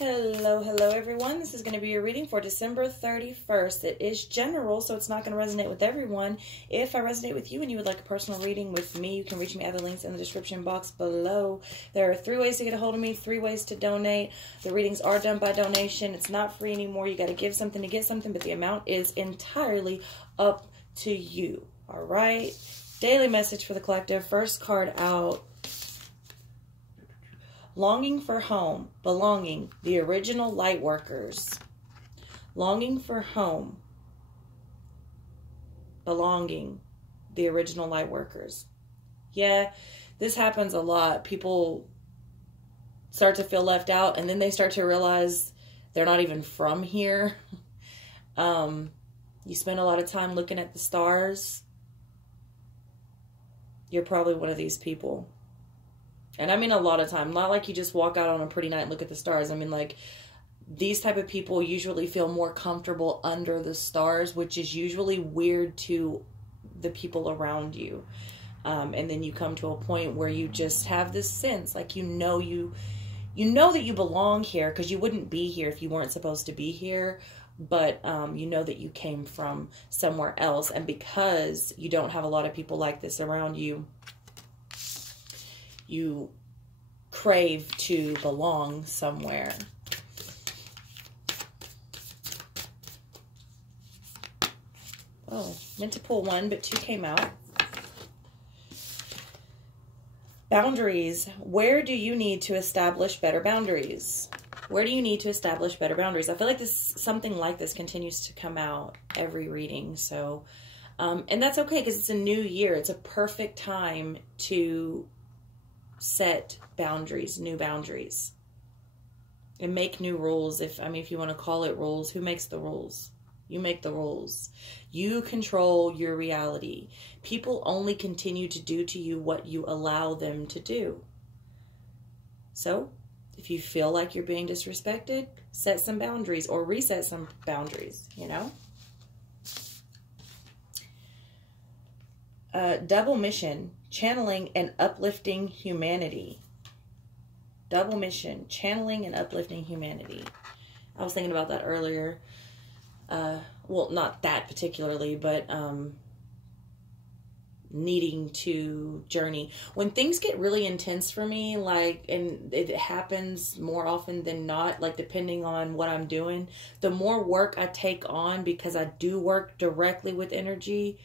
Hello everyone. This is going to be your reading for December 31st. It is general, so it's not going to resonate with everyone. If I resonate with you and you would like a personal reading with me, you can reach me at the links in the description box below. There are 3 ways to get a hold of me, 3 ways to donate. The readings are done by donation. It's not free anymore. You got to give something to get something, but the amount is entirely up to you. All right. Daily message for the collective. First card out. Longing for home, belonging, the original light workers. Longing for home, belonging, the original light workers. Yeah, this happens a lot. People start to feel left out, and then they start to realize they're not even from here. You spend a lot of time looking at the stars. You're probably one of these people. And I mean a lot of time, not like you just walk out on a pretty night and look at the stars. I mean, like, these type of people usually feel more comfortable under the stars, which is usually weird to the people around you. And then you come to a point where you just have this sense, like, you know that you belong here, because you wouldn't be here if you weren't supposed to be here. But you know that you came from somewhere else. And because you don't have a lot of people like this around you, you crave to belong somewhere. Oh, meant to pull 1, but 2 came out. Boundaries. Where do you need to establish better boundaries? Where do you need to establish better boundaries? I feel like something like this continues to come out every reading. So, and that's okay, because it's a new year. It's a perfect time to set boundaries, new boundaries, and make new rules. If you want to call it rules, who makes the rules? You make the rules. You control your reality. People only continue to do to you what you allow them to do. So if you feel like you're being disrespected, set some boundaries or reset some boundaries, you know? Double mission, channeling and uplifting humanity. Double mission, channeling and uplifting humanity. I was thinking about that earlier. Well, not that particularly, but needing to journey. When things get really intense for me, like, and it happens more often than not, like, depending on what I'm doing, the more work I take on, because I do work directly with energy,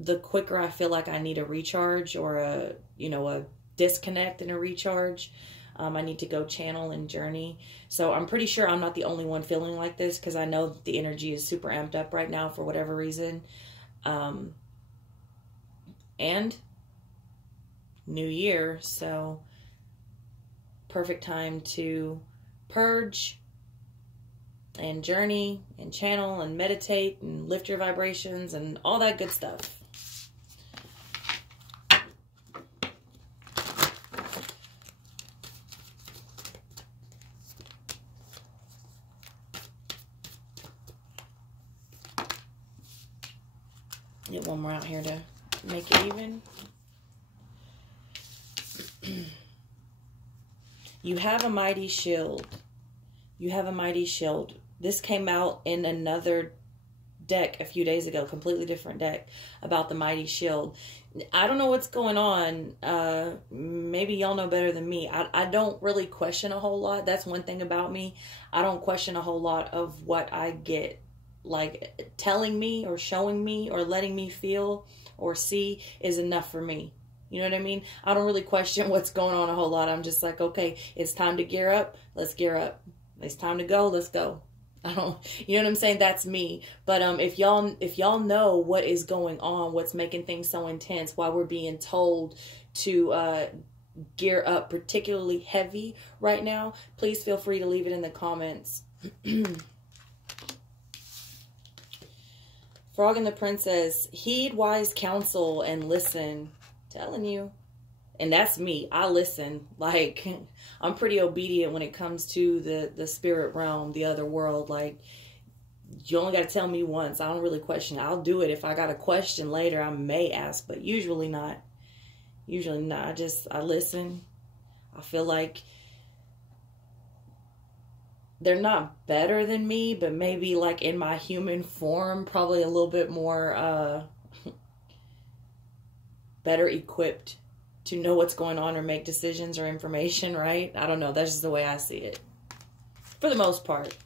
the quicker I feel like I need a recharge or a disconnect and a recharge. I need to go channel and journey. So I'm pretty sure I'm not the only one feeling like this, because I know that the energy is super amped up right now for whatever reason. And new year, so perfect time to purge and journey and channel and meditate and lift your vibrations and all that good stuff. Get one more out here to make it even. You have a mighty shield. You have a mighty shield. This came out in another deck a few days ago, completely different deck, about the mighty shield. I don't know what's going on. Maybe y'all know better than me. I don't really question a whole lot. That's one thing about me. I don't question a whole lot of what I get. Like, telling me or showing me or letting me feel or see is enough for me. You know what I mean? I don't really question what's going on a whole lot. I'm just like, okay, it's time to gear up. Let's gear up. It's time to go. Let's go. You know what I'm saying? That's me. But if y'all know what is going on, what's making things so intense, why we're being told to gear up particularly heavy right now, please feel free to leave it in the comments. Frog and the Princess, heed wise counsel and listen. Telling you. And that's me. I listen. Like, I'm pretty obedient when it comes to the spirit realm, the other world. Like, you only got to tell me once. I don't really question. I'll do it. If I got a question later, I may ask, but usually not. Usually not. I listen. I feel like they're not better than me, but maybe like in my human form, probably a little bit more better equipped to know what's going on or make decisions or information, right? I don't know. That's just the way I see it. For the most part.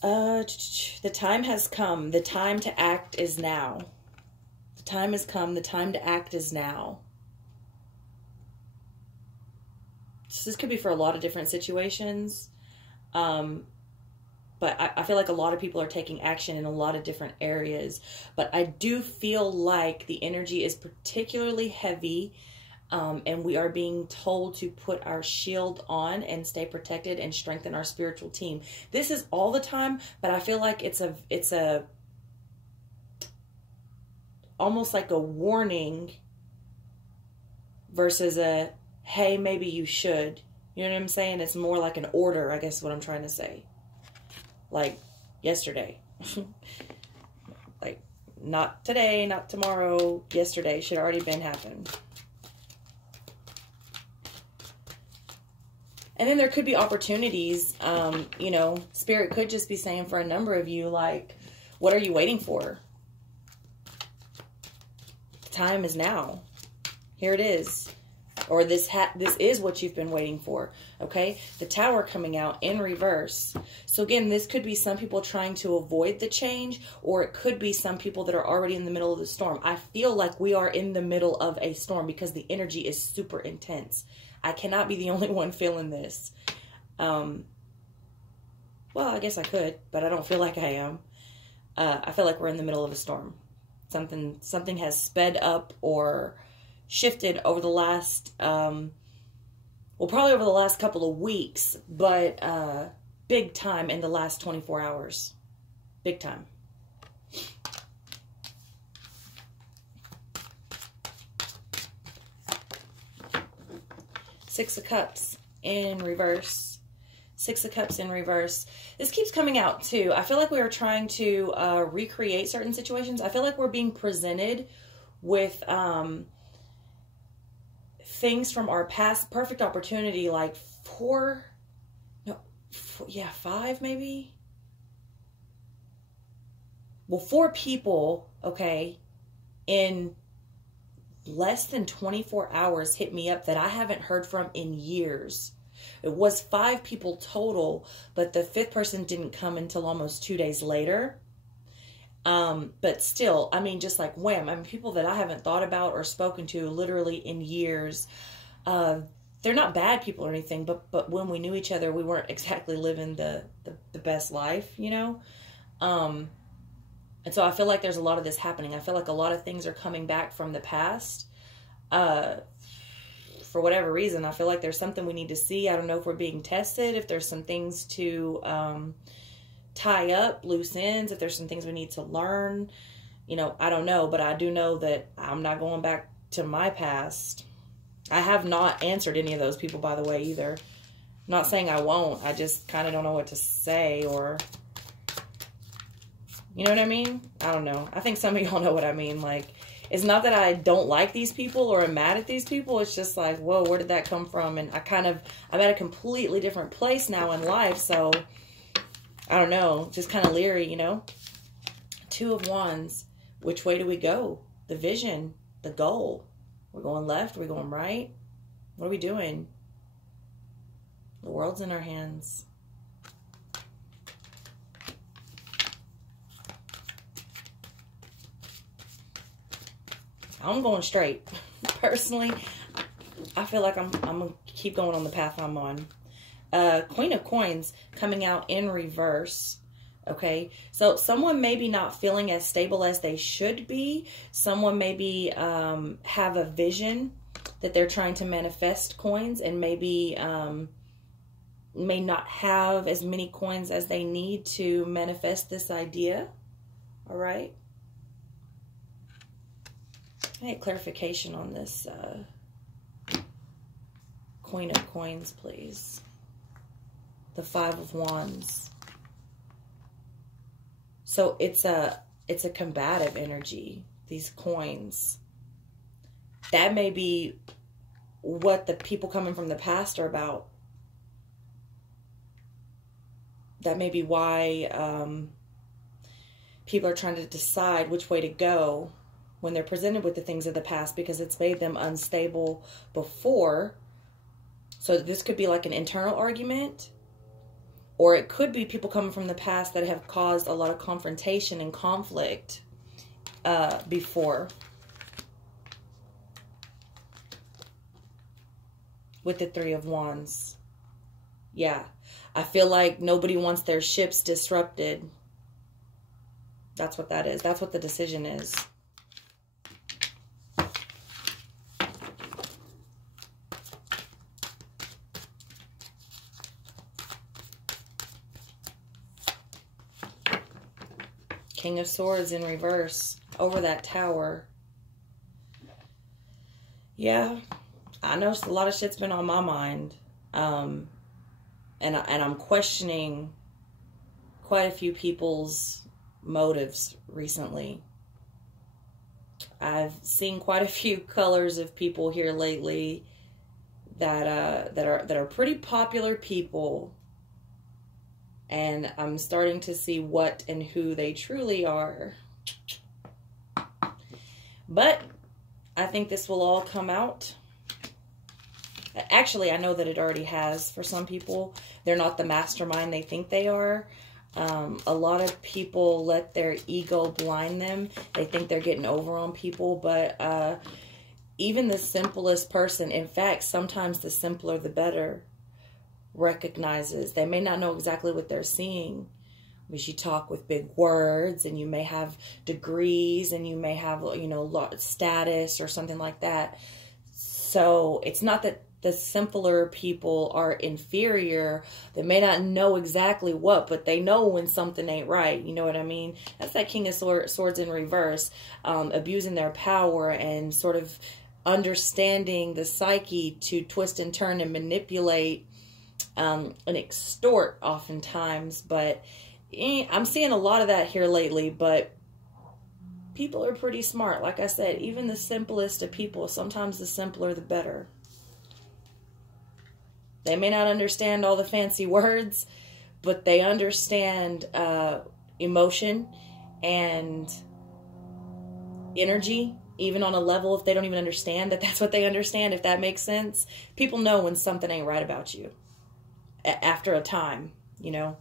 The time has come. The time to act is now. The time has come. The time to act is now. So this could be for a lot of different situations. But I feel like a lot of people are taking action in a lot of different areas. But I do feel like the energy is particularly heavy. And we are being told to put our shield on and stay protected and strengthen our spiritual team. This is all the time, but I feel like it's a almost like a warning versus a, hey, maybe you should. You know what I'm saying? It's more like an order, I guess is what I'm trying to say. Like yesterday. Like not today, not tomorrow, yesterday. Should already been happened. And then there could be opportunities, you know, Spirit could just be saying for a number of you, like, what are you waiting for? The time is now. Here it is. Or this is what you've been waiting for, okay? The Tower coming out in reverse. So again, this could be some people trying to avoid the change, or it could be some people that are already in the middle of the storm. I feel like we are in the middle of a storm because the energy is super intense. I cannot be the only one feeling this. Well, I guess I could, but I don't feel like I am. I feel like we're in the middle of a storm. Something has sped up or shifted over the last, well, probably over the last couple of weeks, but big time in the last 24 hours. Big time. Six of Cups in reverse. Six of Cups in reverse. This keeps coming out too. I feel like we are trying to recreate certain situations. I feel like we're being presented with things from our past. Perfect opportunity, like five maybe? Well, 4 people, okay, in less than 24 hours hit me up that I haven't heard from in years. It was 5 people total, but the 5th person didn't come until almost 2 days later. But still, I mean, just like wham. I mean, people that I haven't thought about or spoken to literally in years. They're not bad people or anything, but when we knew each other, we weren't exactly living the best life, you know? And so I feel like there's a lot of this happening. I feel like a lot of things are coming back from the past. For whatever reason, I feel like there's something we need to see. I don't know if we're being tested, if there's some things to tie up, loose ends, if there's some things we need to learn. You know, I don't know, but I do know that I'm not going back to my past. I have not answered any of those people, by the way, either. I'm not saying I won't. I just kind of don't know what to say, or... You know what I mean? I don't know. I think some of y'all know what I mean. Like, it's not that I don't like these people or am mad at these people. It's just like, whoa, where did that come from? And I'm at a completely different place now in life. So, I don't know. Just kind of leery, you know? 2 of Wands. Which way do we go? The vision, the goal. We're going left. We're going right. What are we doing? The world's in our hands. I'm going straight. Personally, I feel like I'm going to keep going on the path I'm on. Queen of Coins coming out in reverse. Okay, so someone may be not feeling as stable as they should be. Someone maybe have a vision that they're trying to manifest coins, and maybe may not have as many coins as they need to manifest this idea. All right. I need clarification on this Queen of Coins, please. The 5 of Wands. So it's a combative energy, these coins. That may be what the people coming from the past are about. that may be why people are trying to decide which way to go when they're presented with the things of the past, because it's made them unstable before. So this could be like an internal argument, or it could be people coming from the past that have caused a lot of confrontation and conflict before. With the Three of Wands. Yeah. I feel like nobody wants their ships disrupted. That's what that is. That's what the decision is. King of Swords in reverse over that tower. Yeah, I know a lot of shit's been on my mind. And I'm questioning quite a few people's motives recently. I've seen quite a few colors of people here lately that are pretty popular people, and I'm starting to see what and who they truly are. But I think this will all come out. Actually, I know that it already has for some people. They're not the mastermind they think they are. A lot of people let their ego blind them. They think they're getting over on people, but even the simplest person, in fact, sometimes the simpler the better, recognizes. They may not know exactly what they're seeing, but you talk with big words, and you may have degrees, and you may have, you know, status or something like that. So it's not that the simpler people are inferior. They may not know exactly what, but they know when something ain't right. You know what I mean? That's that King of Swords in reverse, abusing their power and sort of understanding the psyche to twist and turn and manipulate and extort oftentimes. But I'm seeing a lot of that here lately, but people are pretty smart. Like I said, even the simplest of people, sometimes the simpler the better. They may not understand all the fancy words, but they understand emotion and energy, even on a level if they don't even understand that that's what they understand, if that makes sense. People know when something ain't right about you after a time, you know.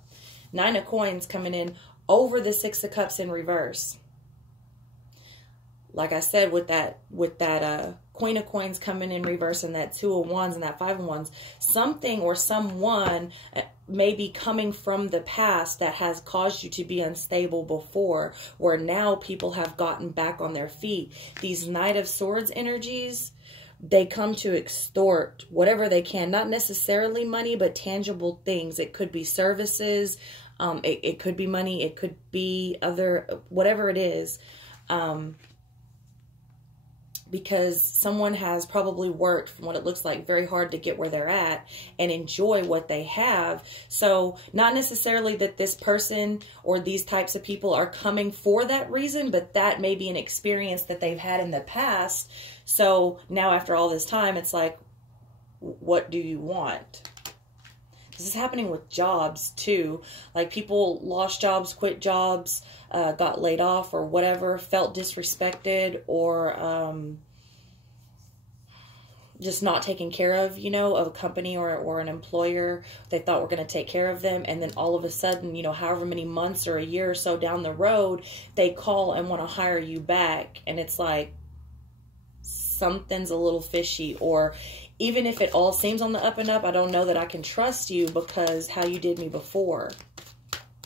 9 of Coins coming in over the 6 of Cups in reverse. Like I said, with that Queen of Coins coming in reverse, and that 2 of Wands and that 5 of Wands, something or someone may be coming from the past that has caused you to be unstable before, where now people have gotten back on their feet. These Knight of Swords energies, they come to extort whatever they can, not necessarily money, but tangible things. It could be services, it could be money, it could be other, whatever it is. Because someone has probably worked, from what it looks like, very hard to get where they're at and enjoy what they have. So not necessarily that this person or these types of people are coming for that reason, but that may be an experience that they've had in the past. So now after all this time, it's like, what do you want? This is happening with jobs too. Like people lost jobs, quit jobs, got laid off or whatever, felt disrespected, or just not taken care of, you know, of a company or an employer. They thought were going to take care of them. And then all of a sudden, you know, however many months or a year or so down the road, they call and want to hire you back. And it's like, something's a little fishy. Or even if it all seems on the up and up, I don't know that I can trust you because how you did me before.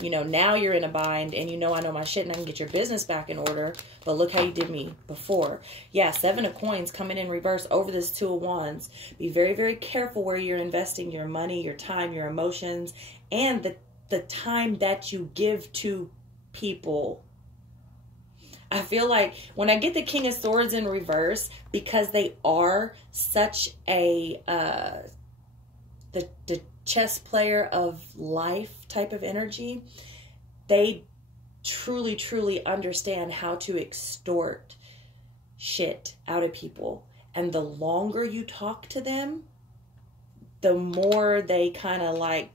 You know, now you're in a bind and you know I know my shit and I can get your business back in order. But look how you did me before. Yeah, 7 of Coins coming in reverse over this 2 of Wands. Be very, very careful where you're investing your money, your time, your emotions, and the time that you give to people. I feel like when I get the King of Swords in reverse, because they are such a, the chess player of life type of energy, they truly, truly understand how to extort shit out of people. And the longer you talk to them, the more they kind of like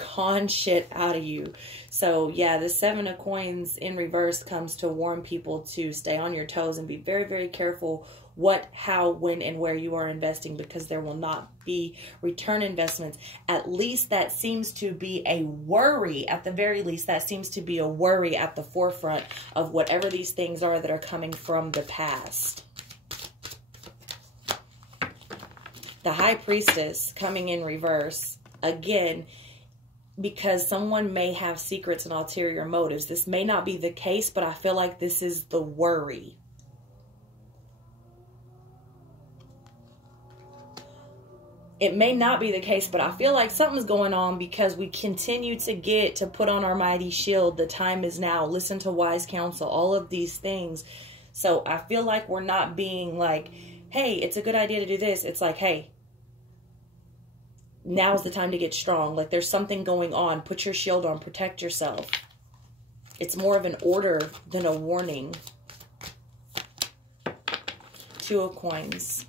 con shit out of you. So yeah, the 7 of Coins in reverse comes to warn people to stay on your toes and be very, very careful what, how, when, and where you are investing, because there will not be return investments. At least that seems to be a worry. At the very least, that seems to be a worry at the forefront of whatever these things are that are coming from the past. The High Priestess coming in reverse, again, because someone may have secrets and ulterior motives. This may not be the case, but I feel like this is the worry. It may not be the case, but I feel like something's going on because we continue to put on our mighty shield. The time is now. Listen to wise counsel. All of these things. So I feel like we're not being like, hey, it's a good idea to do this. It's like, hey, now's the time to get strong. Like there's something going on. Put your shield on. Protect yourself. It's more of an order than a warning. 2 of Coins.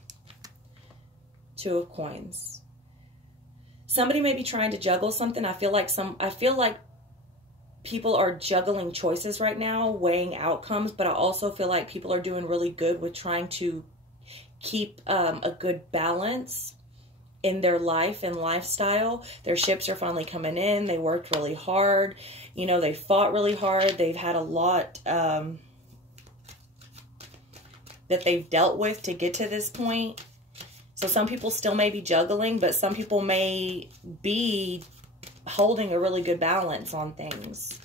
2 of Coins. Somebody may be trying to juggle something. I feel like people are juggling choices right now, weighing outcomes, but I also feel like people are doing really good with trying to keep a good balance in their life and lifestyle. Their ships are finally coming in. They worked really hard. You know, they fought really hard. They've had a lot that they've dealt with to get to this point. So some people still may be juggling, but some people may be holding a really good balance on things.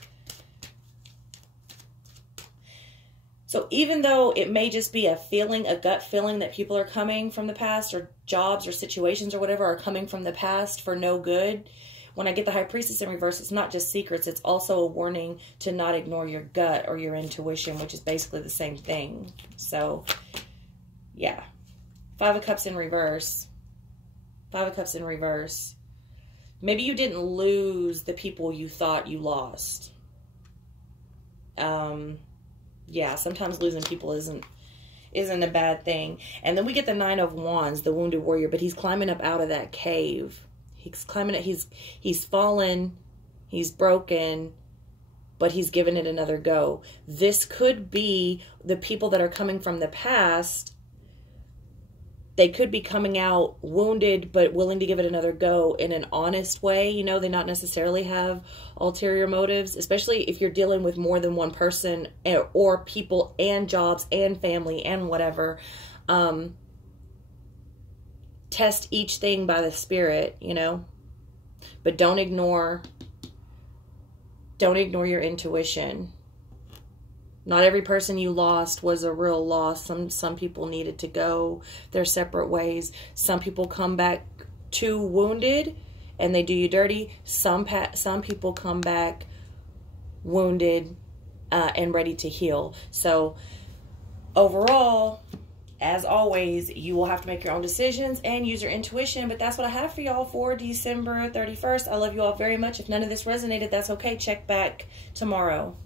So even though it may just be a feeling, a gut feeling that people are coming from the past, or jobs or situations or whatever are coming from the past for no good, when I get the High Priestess in reverse, it's not just secrets. It's also a warning to not ignore your gut or your intuition, which is basically the same thing. So, yeah. 5 of Cups in reverse. 5 of Cups in reverse. Maybe you didn't lose the people you thought you lost. Yeah, sometimes losing people isn't a bad thing. And then we get the 9 of Wands, the wounded warrior, but he's climbing up out of that cave. He's climbing it. He's fallen. He's broken, but he's given it another go. This could be the people that are coming from the past. They could be coming out wounded, but willing to give it another go in an honest way. You know, they not necessarily have ulterior motives, especially if you're dealing with more than one person or people and jobs and family and whatever. Test each thing by the Spirit, you know, but don't ignore your intuition. Not every person you lost was a real loss. Some people needed to go their separate ways. Some people come back too wounded and they do you dirty. Some people come back wounded and ready to heal. So overall, as always, you will have to make your own decisions and use your intuition. But that's what I have for y'all for December 31st. I love you all very much. If none of this resonated, that's okay. Check back tomorrow.